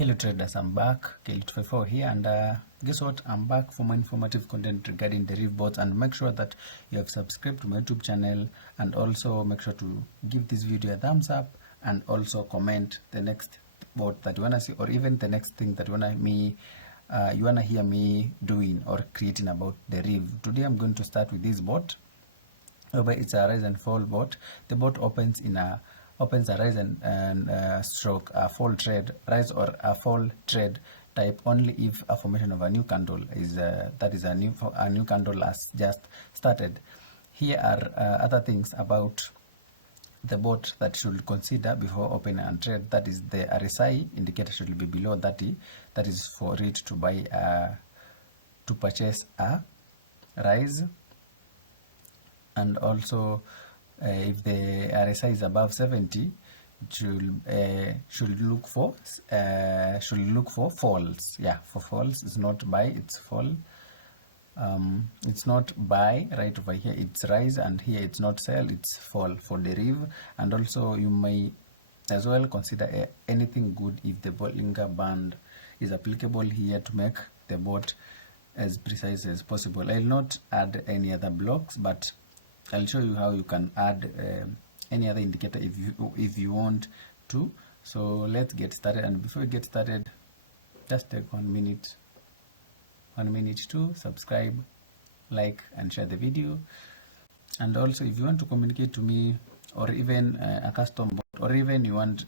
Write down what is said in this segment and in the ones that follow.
Hello traders, I'm back, K54 here, and guess what, I'm back for more informative content regarding Deriv Bots. And make sure that you have subscribed to my YouTube channel, and also make sure to give this video a thumbs up, and also comment the next bot that you wanna see, or even the next thing that you wanna hear me doing or creating about Deriv. Today I'm going to start with this bot. It's a rise and fall bot. The bot opens a rise and stroke a fall trade, rise or a fall trade type only if a formation of a new candle is a new candle has just started. Here are other things about the bot that should consider before opening a trade. That is, the RSI indicator should be below 30. That is for it to buy to purchase a rise. And also if the RSI is above 70, should look for falls. Yeah, for falls. It's not buy, it's fall. It's not buy right over here, it's rise, and here it's not sell, it's fall for Deriv. And also you may as well consider anything good if the Bollinger Band is applicable here to make the bot as precise as possible. I'll not add any other blocks, but I'll show you how you can add any other indicator if you want to. So let's get started. And before we get started, just take 1 minute to subscribe, like, and share the video. And also, if you want to communicate to me, or even a custom bot, or even you want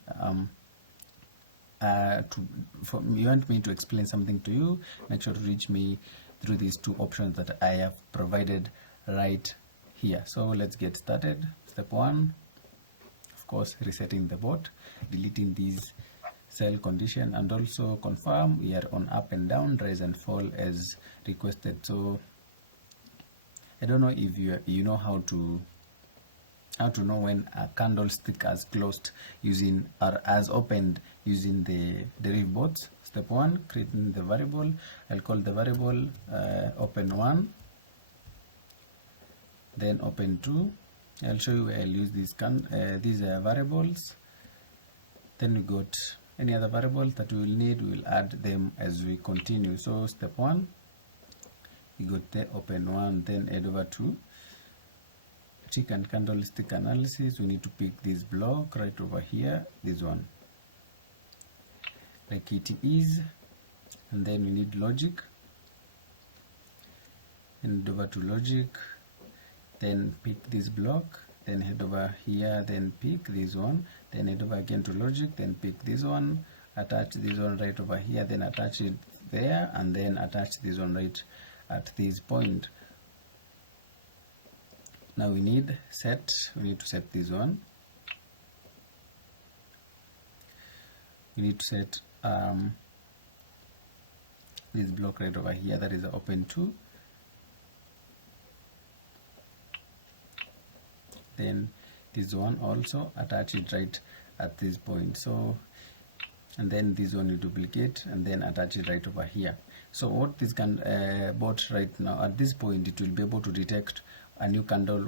you want me to explain something to you, make sure to reach me through these two options that I have provided right here. So let's get started. Step 1, of course, resetting the bot, deleting these sell condition, and also confirm we are on up and down, rise and fall as requested. So I don't know if you know how to know when a candlestick has closed using or has opened using the Deriv bots. Step 1, creating the variable. I'll call the variable open 1, then open 2. I'll show you where I'll use these variables. Then we got any other variables that we will need, we will add them as we continue. So step 1, we got the open 1, then head over to tick and candlestick analysis. We need to pick this block right over here, this one, like it is, and then we need logic, and over to logic, then pick this block, then head over here, then pick this one, then head over again to logic, then pick this one, attach this one right over here, then attach it there, and then attach this one right at this point. Now we need to set this one. We need to set this block right over here, that is open 2. Then this one also attach it right at this point. So, and then this one you duplicate and then attach it right over here. So what this bot right now, at this point, it will be able to detect a new candle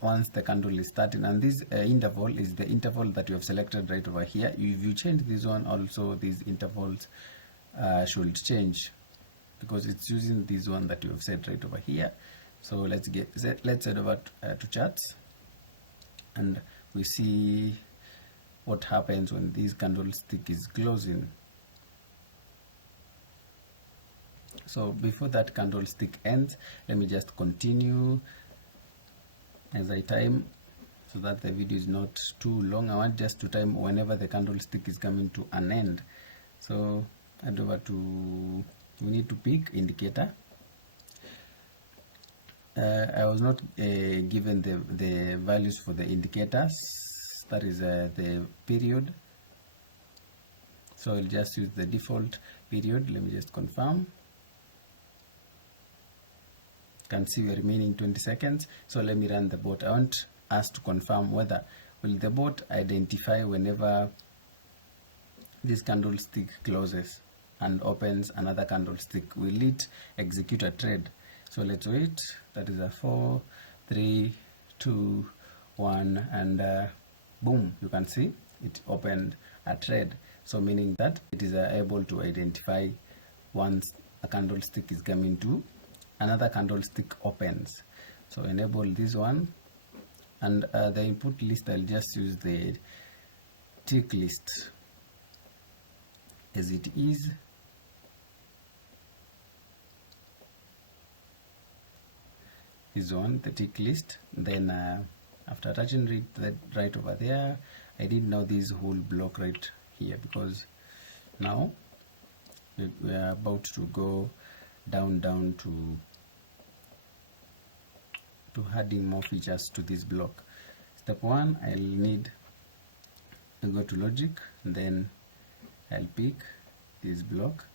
once the candle is starting, and this interval is the interval that you have selected right over here. If you change this one, also these intervals should change, because it's using this one that you have set right over here. So let's head over to charts, and we see what happens when this candlestick is closing. So before that candlestick ends, let me just continue as I time, so that the video is not too long. I want just to time whenever the candlestick is coming to an end. So head over to, we need to pick indicator. I was not given the values for the indicators, that is the period, so I'll just use the default period. Let me just confirm. Can see we're remaining 20 seconds. So let me run the bot. I want us to confirm whether will the bot identify whenever this candlestick closes and opens another candlestick. Will it execute a trade? So let's wait. That is a 4, 3, 2, 1, and boom, you can see it opened a trade. so meaning that it is able to identify once a candlestick is coming to another candlestick opens. So enable this one, and the input list, I'll just use the tick list as it is. This one, the tick list. Then after attaching it right over there, I did now this whole block right here, because now we are about to go down to adding more features to this block. Step one, I'll need to go to logic, and then I'll pick this block.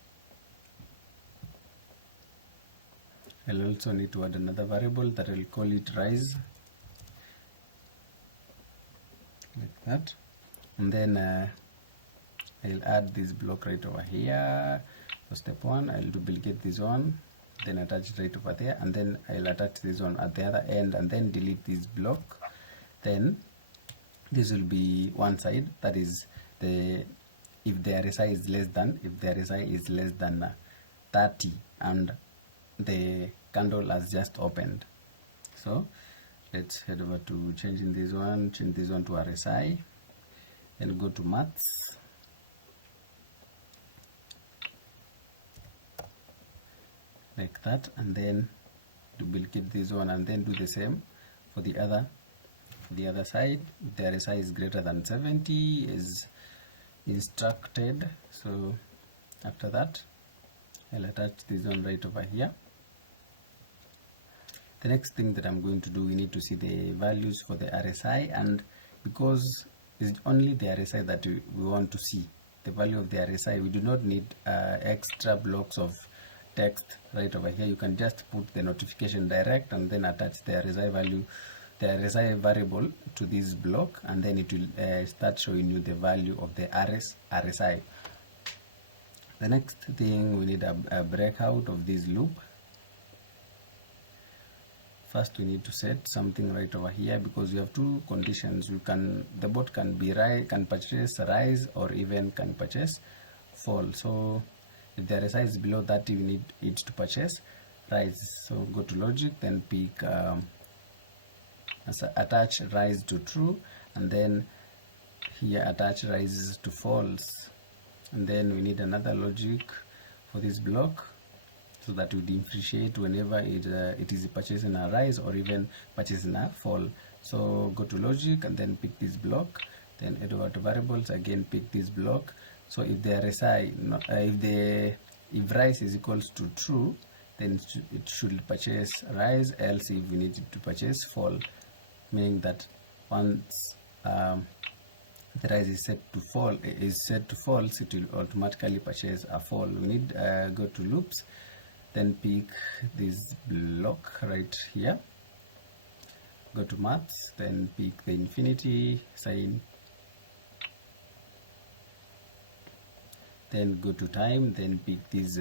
I'll also need to add another variable that I'll call it rise, like that, and then I'll add this block right over here. So step one, I'll duplicate this one, then attach it right over there, and then I'll attach this one at the other end, and then delete this block. Then this will be one side, that is if the RSI is less than 30 and the candle has just opened. So let's head over to change this one to RSI, and go to maths, like that, and then duplicate this one, and then do the same for the other side. The RSI is greater than 70 is instructed. So after that, I'll attach this one right over here. The next thing that I'm going to do, we need to see the values for the RSI, and because it's only the RSI that we want to see, the value of the RSI, we do not need extra blocks of text right over here. You can just put the notification direct and then attach the RSI value, the RSI variable to this block, and then it will start showing you the value of the RSI. The next thing, we need a breakout of this loop. First, we need to set something right over here, because we have two conditions. The bot can purchase rise, or even can purchase fall. So if the RSI is below 30, we need it to purchase rise. So go to logic, then pick attach rise to true, and then here attach rise to false, and then we need another logic for this block, so that we differentiate whenever it is purchasing a rise or even purchasing a fall. So go to logic, and then pick this block, then head over to variables, again pick this block. So if the RSI, if rise is equals to true, then it should purchase rise, else if we need it to purchase fall, meaning that once the rise is set to false, it will automatically purchase a fall. We need go to loops, then pick this block right here, go to maths, then pick the infinity sign, then go to time, then pick this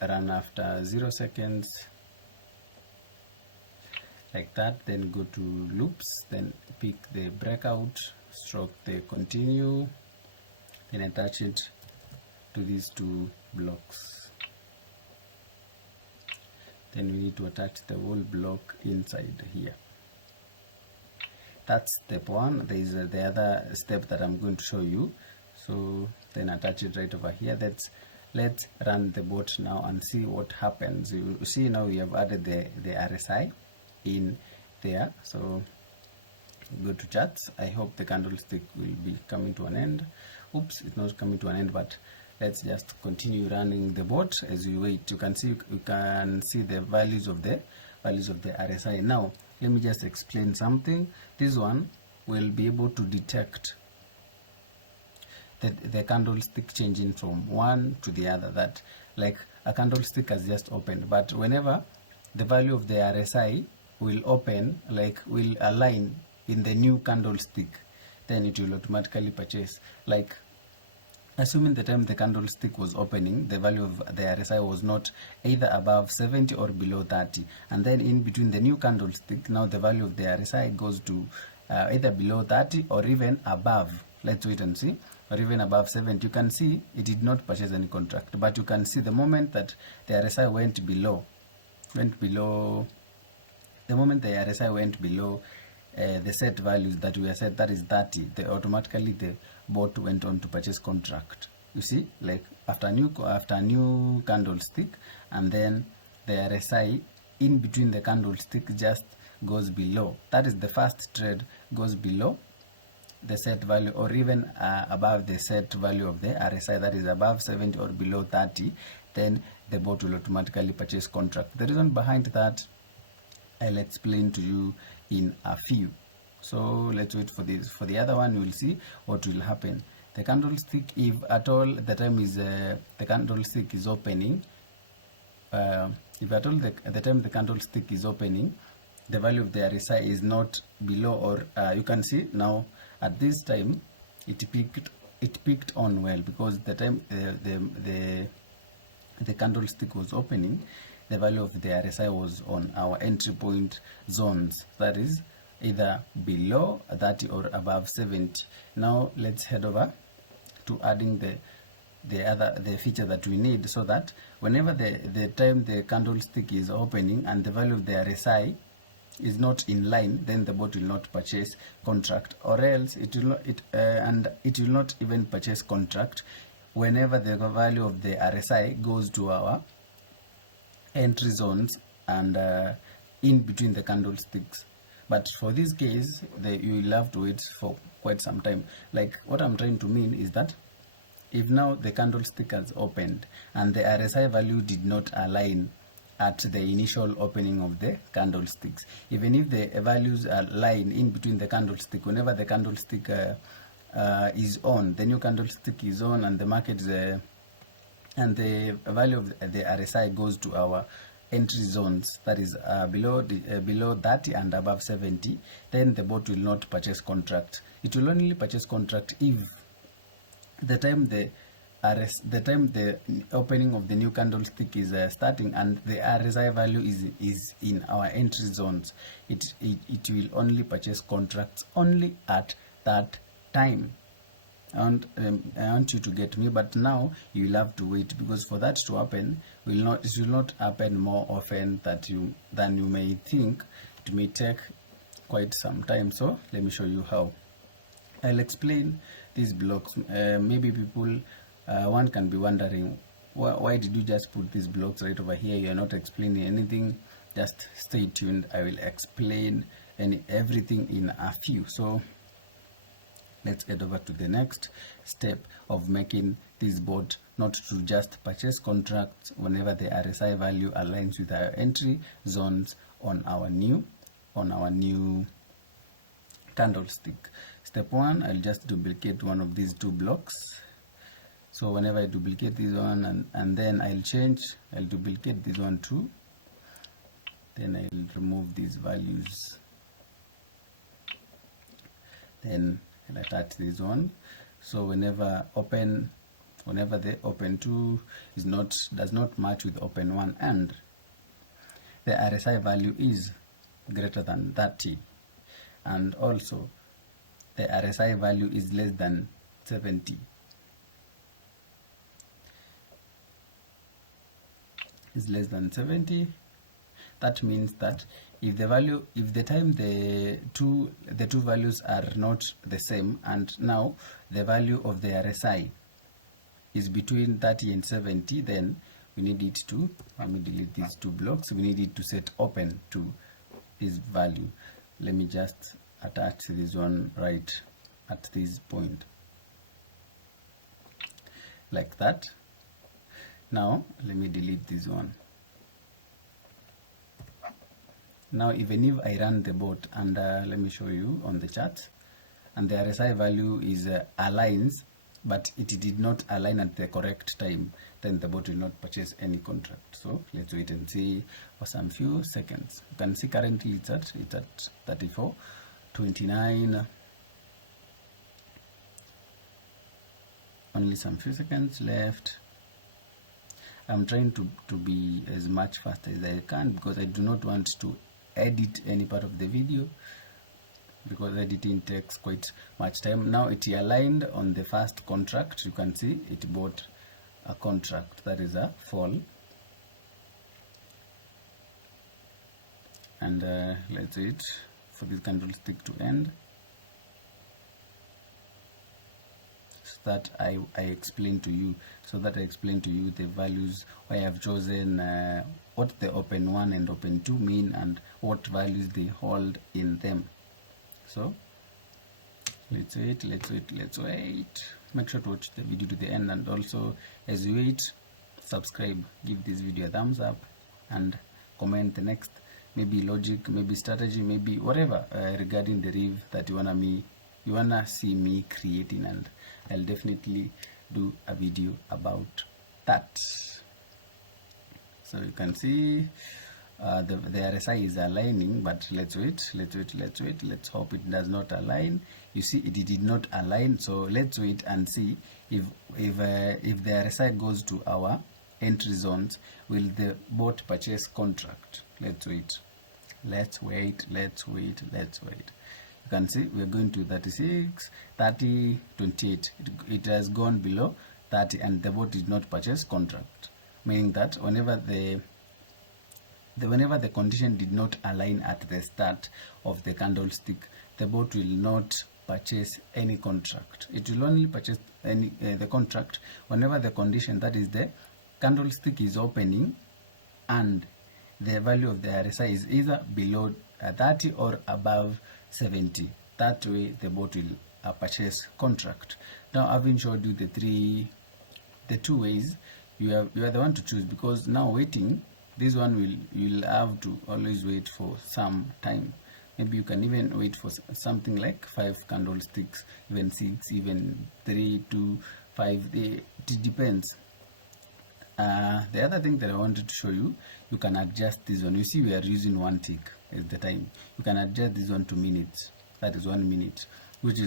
run after 0 seconds, like that. Then go to loops, then pick the breakout stroke the continue, then attach it to these two blocks. Then we need to attach the whole block inside here. That's step one. There is the other step that I'm going to show you. So then attach it right over here. Let's run the bot now and see what happens. You see now we have added the RSI in there. So go to charts. I hope the candlestick will be coming to an end. Oops, it's not coming to an end, but let's just continue running the bot as we wait. You can see the values of the RSI. Now let me just explain something. This one will be able to detect the candlestick changing from one to the other, that like a candlestick has just opened, but whenever the value of the RSI will open, like will align in the new candlestick, then it will automatically purchase. Like assuming the time the candlestick was opening, the value of the RSI was not either above 70 or below 30, and then in between the new candlestick, now the value of the RSI goes to either below 30 or even above. Let's wait and see. or even above 70, you can see it did not purchase any contract. But you can see the moment that the RSI went below, the moment the RSI went below the set values that we have set, that is 30, automatically the bot went on to purchase contract. You see, like after new candlestick, and then the RSI in between the candlestick just goes below. That is the first trade goes below the set value, or even above the set value of the RSI, that is above 70 or below 30, then the bot will automatically purchase contract. The reason behind that I'll explain to you in a few. So let's wait for this. For the other one, you will see what will happen. The candlestick, if at all the time is the candlestick is opening, if at all the time the candlestick is opening, the value of the RSI is not below, or you can see now at this time it peaked on well, because the time the candlestick was opening, the value of the RSI was on our entry point zones, that is either below 30 or above 70. Now let's head over to adding the feature that we need, so that whenever the time the candlestick is opening and the value of the RSI is not in line, then the bot will not purchase contract, or else it will not even purchase contract whenever the value of the RSI goes to our entry zones and in between the candlesticks. But for this case, you will have to wait for quite some time. Like what I'm trying to mean is that if now the candlestick has opened and the RSI value did not align at the initial opening of the candlesticks, even if the values align in between the candlestick, whenever the candlestick is on, the new candlestick is on, and the market is and the value of the RSI goes to our entry zones, that is below 30 and above 70, then the bot will not purchase contract. It will only purchase contract if the time the opening of the new candlestick is starting and the RSI value is in our entry zones. It will only purchase contracts only at that time. And I want you to get me, but now you will have to wait, because for that to happen, it will not happen more often than you may think. It may take quite some time. So let me show you how. I'll explain these blocks. Maybe people, one can be wondering, why did you just put these blocks right over here? You're not explaining anything. Just stay tuned. I will explain everything in a few. So let's get over to the next step of making this bot not to just purchase contracts whenever the RSI value aligns with our entry zones on our new candlestick. Step one, I'll just duplicate one of these two blocks. So whenever I duplicate this one, and then I'll duplicate this one too. Then I'll remove these values. Then I'll attach this one. So whenever the open 2 does not match with open 1 and the RSI value is greater than 30, and also the RSI value is less than 70, that means that if the time the two values are not the same, and now the value of the RSI is between 30 and 70, then we need it to, let me delete these two blocks, we need it to set open to this value. Let me just attach this one right at this point, like that. Now let me delete this one. Now even if I run the bot and let me show you on the chart, and the RSI value is aligns, but it did not align at the correct time, then the bot will not purchase any contract. So let's wait and see for some few seconds. You can see currently it's at 34.29. Only some few seconds left. I'm trying to be as much faster as I can, because I do not want to edit any part of the video. because editing takes quite much time. Now it aligned on the first contract. You can see it bought a contract, that is a fall. And let's wait for this candlestick to end, so that I explain to you, the values, why I have chosen what the open 1 and open 2 mean, and what values they hold in them. So let's wait. Make sure to watch the video to the end, and also as you wait, subscribe, give this video a thumbs up, and comment the next, maybe logic, maybe strategy, maybe whatever regarding Deriv that you wanna see me creating, and I'll definitely do a video about that. So you can see the RSI is aligning, but let's wait. Let's hope it does not align. You see, it did not align, so let's wait and see if the RSI goes to our entry zones, will the bot purchase contract? Let's wait. You can see we're going to 36, 30, 28. It has gone below 30, and the bot did not purchase contract, meaning that whenever the condition did not align at the start of the candlestick, the bot will not purchase any contract. It will only purchase the contract whenever the condition, that is the candlestick, is opening and the value of the RSI is either below 30 or above 70. That way the bot will purchase contract. Now, having showed you the two ways, you are the one to choose, because now waiting, this one you'll have to always wait for some time. Maybe you can even wait for something like 5 candlesticks, even 6, even 3, 2, 5. It depends. The other thing that I wanted to show you, you can adjust this one. You see, we are using 1 tick at the time. You can adjust this one to minutes. That is 1 minute, which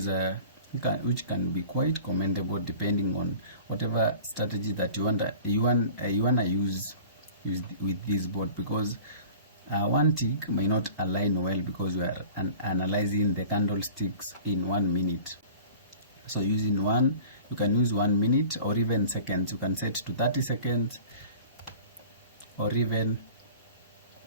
can be quite commendable depending on whatever strategy that you wanna use with this bot, because 1 tick may not align well, because we are analyzing the candlesticks in 1 minute. So using you can use 1 minute or even seconds. You can set to 30 seconds or even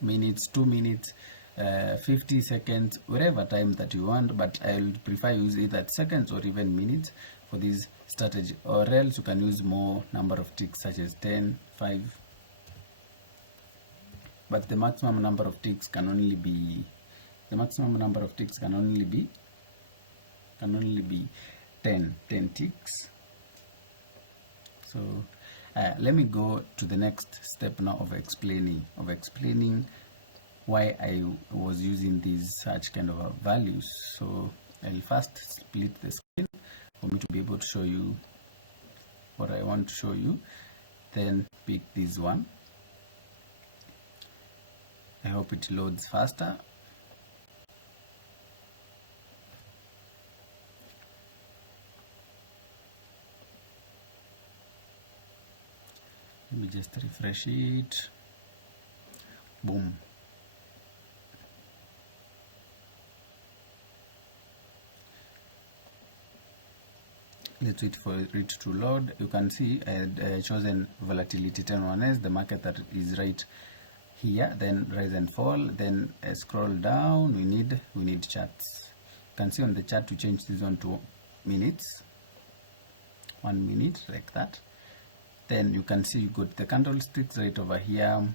minutes, 2 minutes, 50 seconds, whatever time that you want, but I will prefer use either seconds or even minutes for this strategy, or else you can use more number of ticks, such as 10, 5, but the maximum number of ticks can only be 10 ticks. So let me go to the next step now of explaining why I was using these such kind of values. So I'll first split the screen for me to be able to show you what I want to show you, then pick this one. I hope it loads faster. Let me just refresh it. Boom. Let's wait for it to load. You can see I had chosen volatility 10-1s, the market that is right here, then rise and fall, then scroll down. We need charts. You can see on the chart to change this one to minutes, 1 minute, like that. Then you can see you got the candlesticks right over here,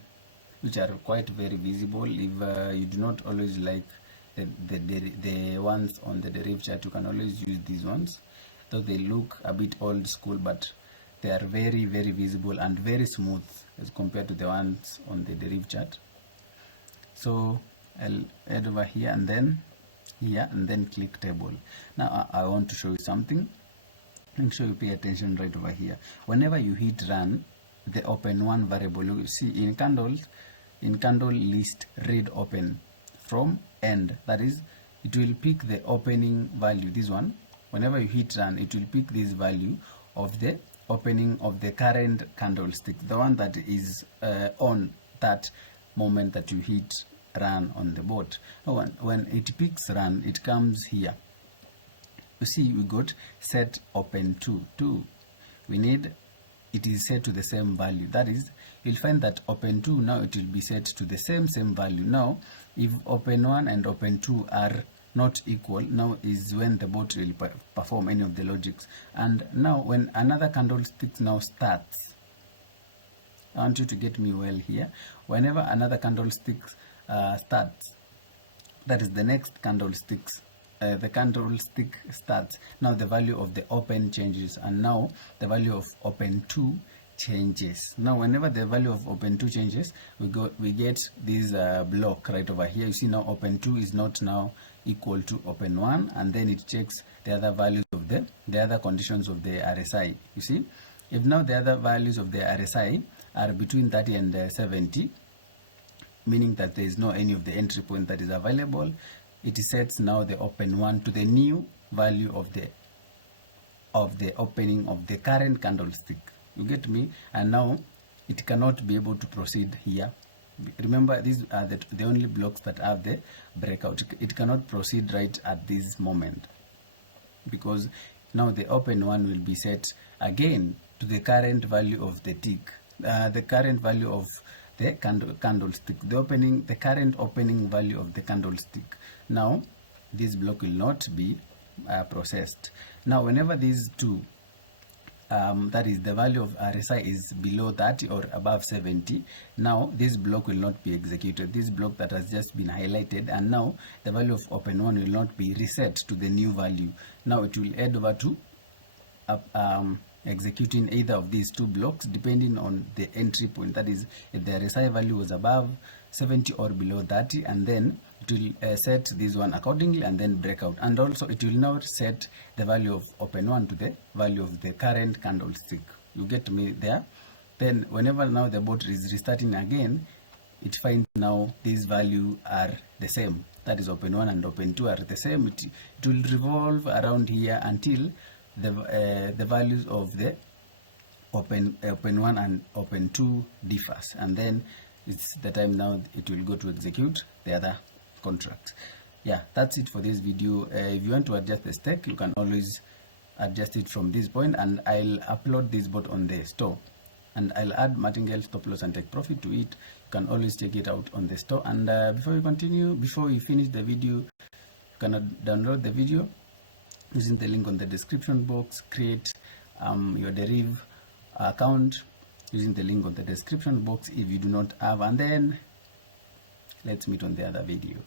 which are quite very visible. If you do not always like the ones on the Deriv chart, you can always use these ones, though they look a bit old school, but they are very, very visible and very smooth as compared to the ones on the Deriv chart. So I'll head over here and then here, and then click table. Now I want to show you something. Make sure you pay attention right over here. Whenever you hit run, the open 1 variable, you see in candle list, read open from end, that is, it will pick the opening value, this one. Whenever you hit run, it will pick this value of the opening of the current candlestick, the one that is on that moment that you hit run on the bot. When it picks run, it comes here. You see, we got set open to. We need, it is set to the same value. That is, you'll find that open 2 now it will be set to the same value. Now, if open 1 and open 2 are not equal, now is when the bot will perform any of the logics. And now, when another candlestick now starts, I want you to get me well here. Whenever another candlestick starts, that is the next candlesticks. The candlestick starts, now the value of the open changes, and now the value of open 2 changes. Now whenever the value of open 2 changes, we get this block right over here. You see now open 2 is not now equal to open 1, and then it checks the other values of the other conditions of the RSI. You see, if now the other values of the RSI are between 30 and 70, meaning that there is no any of the entry point that is available, it sets now the open 1 to the new value of the opening of the current candlestick. You get me? And now it cannot be able to proceed here. Remember, these are the only blocks that have the breakout. It cannot proceed right at this moment, because now the open 1 will be set again to the current value of the tick, the current value of the candlestick, the current opening value of the candlestick. Now this block will not be processed. Now whenever these two, that is the value of RSI is below 30 or above 70, now this block will not be executed. This block that has just been highlighted, and now the value of open 1 will not be reset to the new value. Now it will head over to executing either of these two blocks depending on the entry point. That is, if the RSI value was above 70 or below 30, and then it will set this one accordingly and then break out. And also it will now set the value of open 1 to the value of the current candlestick. You get me there? Then whenever now the bot is restarting again, it finds now these values are the same. That is, open 1 and open 2 are the same. It will revolve around here until the values of the open 1 and open 2 differs, and then it's the time now it will go to execute the other contract. Yeah, that's it for this video. If you want to adjust the stake, you can always adjust it from this point, and I'll upload this bot on the store, and I'll add martingale, stop loss and take profit to it. You can always check it out on the store. And before we finish the video, you can download the video using the link on the description box. Create your Deriv account using the link on the description box if you do not have, and then let's meet on the other video.